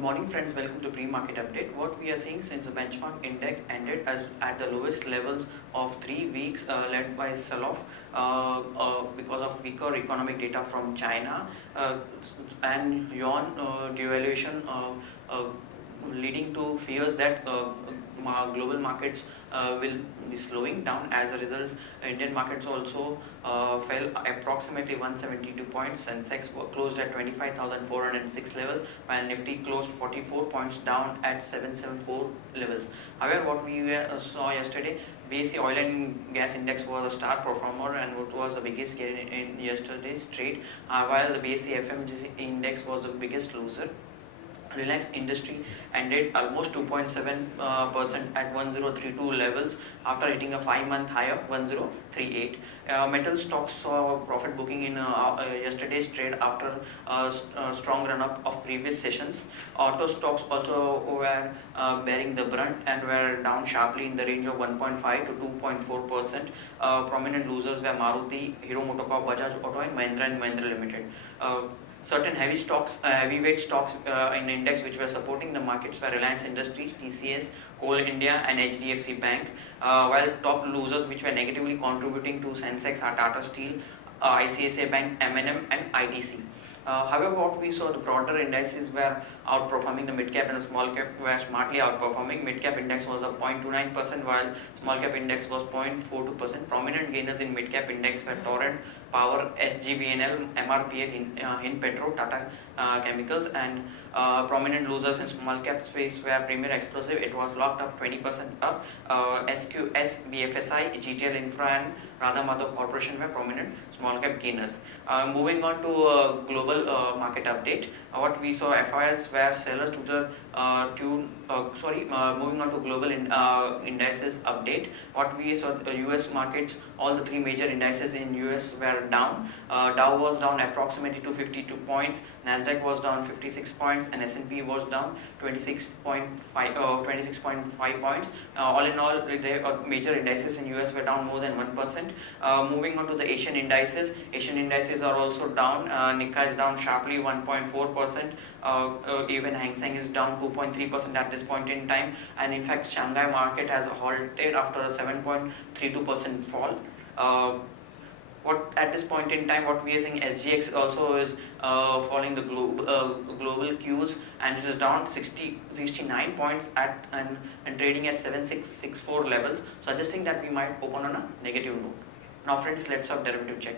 Good morning friends, welcome to pre-market update. What we are seeing since the benchmark index ended at the lowest levels of 3 weeks led by sell-off because of weaker economic data from China and yuan devaluation leading to fears that global markets will be slowing down. As a result, Indian markets also fell approximately 172 points. Sensex closed at 25,406 level, while Nifty closed 44 points down at 774 levels. However, what we saw yesterday, BSE Oil and Gas Index was a star performer and what was the biggest gain in yesterday's trade, while the BSE FMCG Index was the biggest loser. Reliance Industry ended almost 2.7% at 1032 levels after hitting a 5-month high of 1038. Metal stocks saw profit booking in yesterday's trade after a strong run-up of previous sessions. Auto stocks also were bearing the brunt and were down sharply in the range of 1.5 to 2.4%. Prominent losers were Maruti, Hero MotoCorp, Bajaj Auto and Mahindra Limited. Certain heavyweight stocks in the index which were supporting the markets were Reliance Industries, TCS, Coal India and HDFC Bank, while top losers which were negatively contributing to Sensex are Tata Steel, ICICI Bank, M&M and ITC. However, what we saw, the broader indices were outperforming. The mid cap and the small cap were smartly outperforming. Mid cap index was at 0.29%, while small cap index was 0.42%. Prominent gainers in mid cap index were Torrent Power, SGVNL, MRPL, Hind Petro, Tata Chemicals, and prominent losers in small cap space were Premier Explosive. It was locked up 20% up. SQS, BFSI, GTL Infra and Radha Madhav Corporation were prominent small cap gainers. Moving on to global market update, what we saw, FIs were sellers to the moving on to global indices update. What we saw, the US markets, all the three major indices in US were down. Dow was down approximately 252 points, Nasdaq was down 56 points and S&P was down 26.5 points. All in all, the major indices in US were down more than 1%. Moving on to the Asian indices are also down. Nikkei is down sharply 1.4%. Even Hang Seng is down 2.3% at this point in time, and in fact Shanghai market has halted after a 7.32% fall. What at this point in time, what we are seeing, SGX also is following the global cues, and it is down 69 points at and trading at 7664 levels, suggesting that we might open on a negative note. Now friends, let's have derivative check.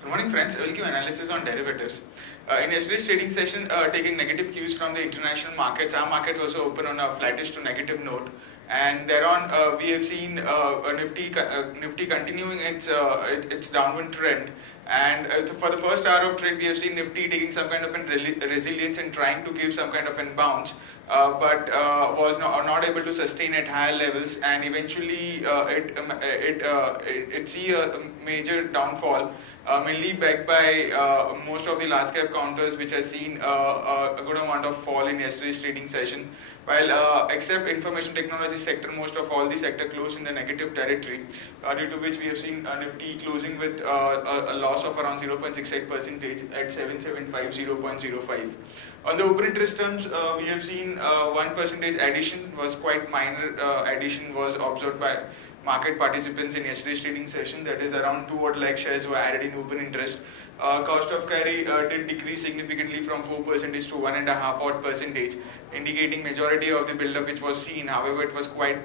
Good morning friends, I will give analysis on derivatives. In yesterday's trading session, taking negative cues from the international markets, our market also opened on a flattish to negative note, and thereon we have seen Nifty continuing its downward trend, and for the first hour of trade we have seen Nifty taking some kind of resilience and trying to give some kind of an bounce, but was not able to sustain at higher levels, and eventually it see a major downfall, mainly backed by most of the large cap counters, which has seen a good amount of fall in yesterday's trading session, while except information technology sector, most of all the sector closed in the negative territory, due to which we have seen Nifty closing with a loss of around 0.68% at 7750.05. On the open interest terms, we have seen 1% addition, was quite minor addition was observed by market participants in yesterday's trading session. That is around 2 odd lakh shares were added in open interest. Cost of carry did decrease significantly from 4% to 1.5 odd percentage, indicating majority of the buildup which was seen. However, it was quite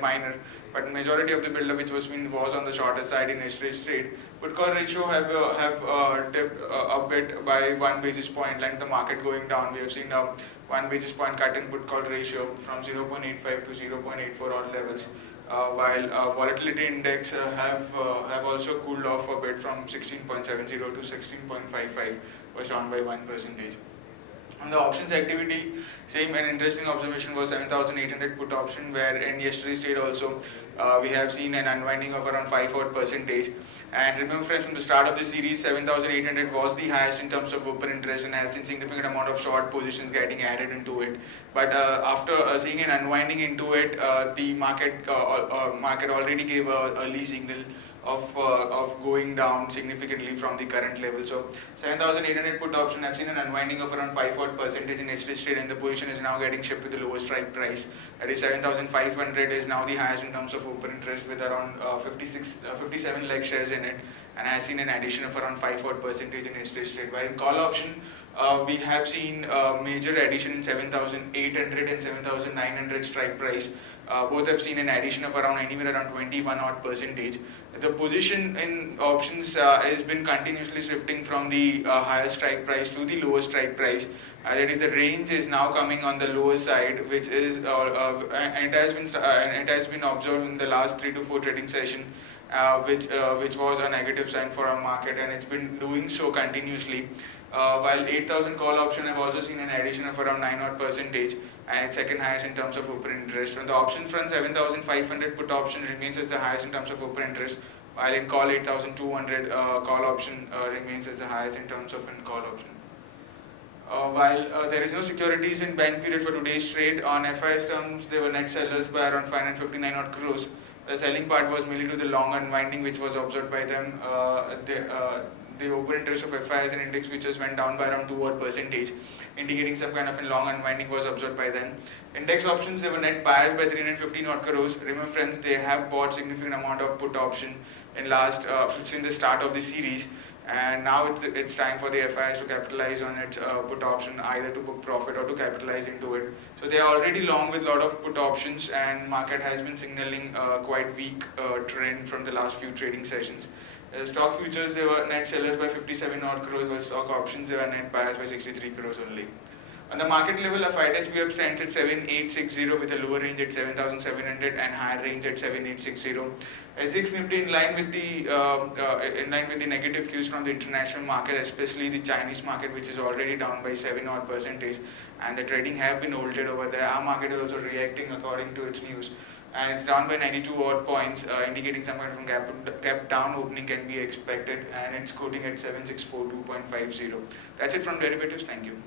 minor, but majority of the buildup which was seen was on the shorter side in yesterday's trade. Put call ratio have dipped a bit by 1 basis point, like the market going down. We have seen a 1 basis point cut in put call ratio from 0.85 to 0.84 odd levels. While volatility index have also cooled off a bit from 16.70 to 16.55, was down by 1%. On the options activity, same an interesting observation was 7,800 put option, where in yesterday's trade also we have seen an unwinding of around 5 odd percentage. And remember friends, from the start of the series, 7,800 was the highest in terms of open interest and has seen significant amount of short positions getting added into it. But after seeing an unwinding into it, the market already gave a early signal of going down significantly from the current level. So 7,800 put option, I've seen an unwinding of around 5% in yesterday's trade, and the position is now getting shipped to the lower strike price. That is 7,500 is now the highest in terms of open interest, with around 57 lakh shares in it, and has seen an addition of around 5% in yesterday's trade. While in call option, we have seen a major addition in 7,800 and 7,900 strike price. Both have seen an addition of around anywhere around 21 odd percentage. The position in options has been continuously shifting from the higher strike price to the lower strike price. That is, the range is now coming on the lower side, which is and it has been observed in the last 3 to 4 trading session, which was a negative sign for our market, and it's been doing so continuously. While 8,000 call option, have also seen an addition of around 9 odd percentage, and it's second highest in terms of open interest. On the option front, 7,500 put option remains as the highest in terms of open interest, while in call 8,200 call option remains as the highest in terms of in call option. While there is no securities in ban period for today's trade, on FIS terms, they were net sellers by around 559 odd crores. The selling part was mainly to the long unwinding, which was observed by them. The open interest of FIS and index futures went down by around 2 odd percentage, indicating some kind of a long unwinding was observed by them. Index options, they were net buyers by 315 odd crores. Remember friends, they have bought significant amount of put option in since the start of the series, and now it's time for the FIS to capitalize on its put option, either to book profit or to capitalize into it. So they are already long with a lot of put options, and market has been signaling quite weak trend from the last few trading sessions. Stock futures, they were net sellers by 57 odd crores, while stock options, they were net buyers by 63 crores only. On the market level, a FIDES we have stands at 7860 with a lower range at 7,700 and higher range at 7860. SGX Nifty in line with the negative cues from the international market, especially the Chinese market, which is already down by 7 odd percentage, and the trading have been halted over there. Our market is also reacting according to its news, and it's down by 92 odd points, indicating some kind of gap down opening can be expected, and it's quoting at 7642.50. That's it from derivatives. Thank you.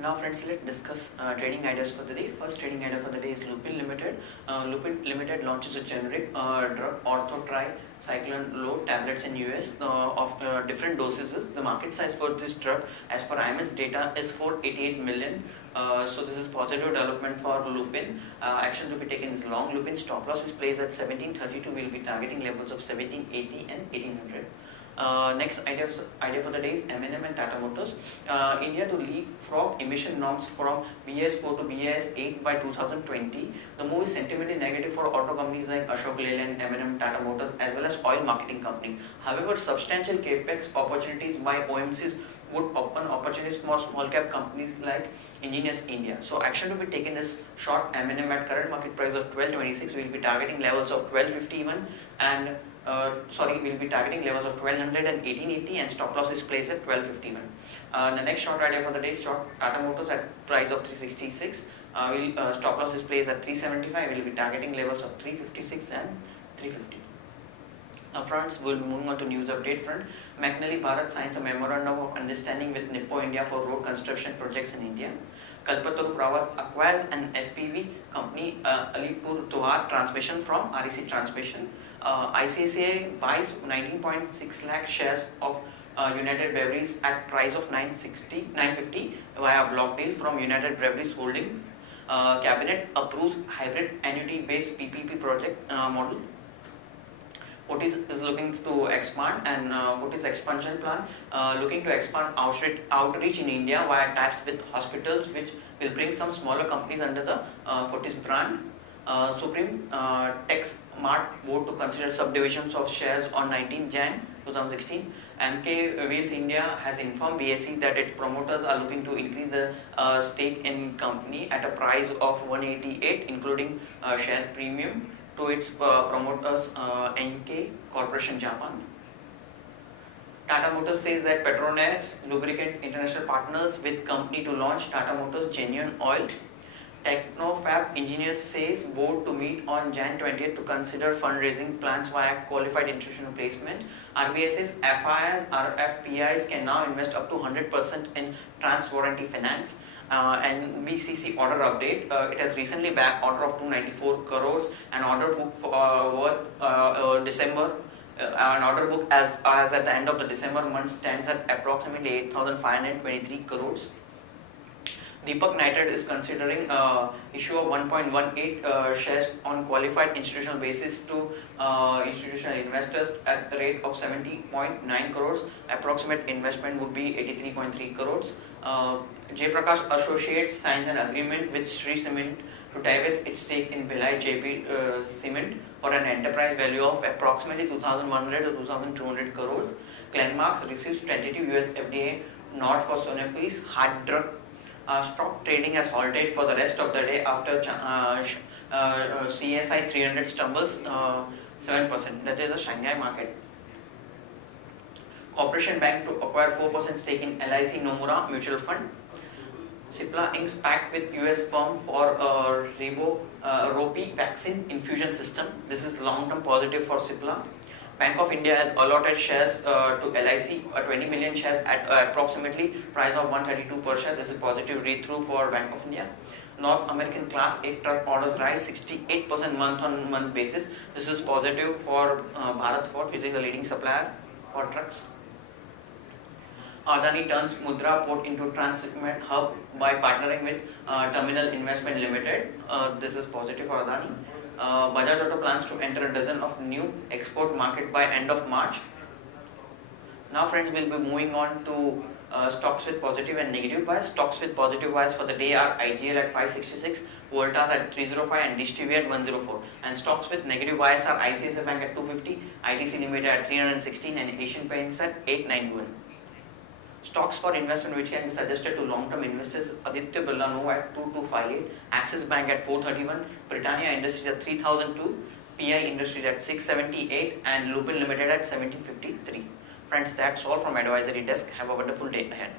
Now friends, let's discuss trading ideas for the day. First trading idea for the day is Lupin Limited. Lupin Limited launches a generic drug orthotricycline low tablets in US of different dosages. The market size for this drug as per IMS data is 488 million. So this is positive development for Lupin. Action to be taken is long. Lupin stop loss is placed at 1732. We will be targeting levels of 1780 and 1800. Next idea for the day is M&M and Tata Motors. India to leapfrog emission norms from BS4 to BS8 by 2020. The move is sentimentally negative for auto companies like Ashok Leyland, M&M, Tata Motors, as well as oil marketing company. However, substantial capex opportunities by OMCs would open opportunities for small cap companies like Engineers India. So action to be taken is short M&M at current market price of 1226. We will be targeting levels of 1251 and we'll be targeting levels of 1200 and 1880, and stop loss is placed at 1251. The next short idea for the day is short Tata Motors at price of 366. Stop loss is placed at 375. We'll be targeting levels of 356 and 350. Now friends, we'll be moving on to news update front. McNally Bharat signs a memorandum of understanding with Nippo India for road construction projects in India. Kalpataru Pravas acquires an SPV company, Alipur Duar Transmission from REC Transmission. ICICI buys 19.6 lakh shares of United Breweries at price of 950 via block deal from United Breweries Holding. Cabinet approves hybrid annuity-based PPP project model. Fortis is looking to expand, and Fortis expansion plan looking to expand outreach in India via ties with hospitals, which will bring some smaller companies under the Fortis brand. Supreme Text Mart board to consider subdivisions of shares on 19 Jan 2016. MK Wheels India has informed BSE that its promoters are looking to increase the stake in company at a price of 188, including share premium, to its promoters NK Corporation Japan. Tata Motors says that Petronas Lubricant International partners with company to launch Tata Motors Genuine Oil. Technofab Engineers says board to meet on Jan 20th to consider fundraising plans via qualified institutional placement. RBI says FIIs, RFPIs can now invest up to 100% in trans warranty finance. And BCC order update, it has recently bagged order of 294 crores and order book for, worth December. An order book as at the end of the December month stands at approximately 8,523 crores. Deepak Nitrite is considering issue of 1.18 shares on qualified institutional basis to institutional investors at the rate of 70.9 crores. Approximate investment would be 83.3 crores. J Prakash Associates signs an agreement with Shree Cement to divest its stake in Bhilai JP Cement for an enterprise value of approximately 2,100 to 2,200 crores. Glenmark receives tentative US FDA nod for Sanofi's hard drug. Stock trading has halted for the rest of the day after CSI 300 stumbles 7%. That is the Shanghai market. Corporation Bank to acquire 4% stake in LIC Nomura Mutual Fund. Cipla inks pact with US firm for Ropi vaccine infusion system. This is long-term positive for Cipla. Bank of India has allotted shares to LIC, 20 million shares at approximately price of 132 per share. This is positive read-through for Bank of India. North American Class 8 truck orders rise 68% month-on-month basis. This is positive for Bharat Forge, which is the leading supplier for trucks. Adani turns Mudra port into transshipment hub by partnering with Terminal Investment Limited. This is positive for Adani. Bajaj Auto plans to enter a dozen of new export market by end of March. Now friends, we'll be moving on to stocks with positive and negative bias. Stocks with positive bias for the day are IGL at 566, Voltas at 305 and Dish TV at 104. And stocks with negative bias are ICICI Bank at 250, ITC Limited at 316 and Asian Paints at 891. Stocks for investment which can be suggested to long-term investors: Aditya Birla Nova at 2258, Axis Bank at 431, Britannia Industries at 3002, PI Industries at 678 and Lupin Limited at 1753. Friends, that's all from Advisory Desk. Have a wonderful day ahead.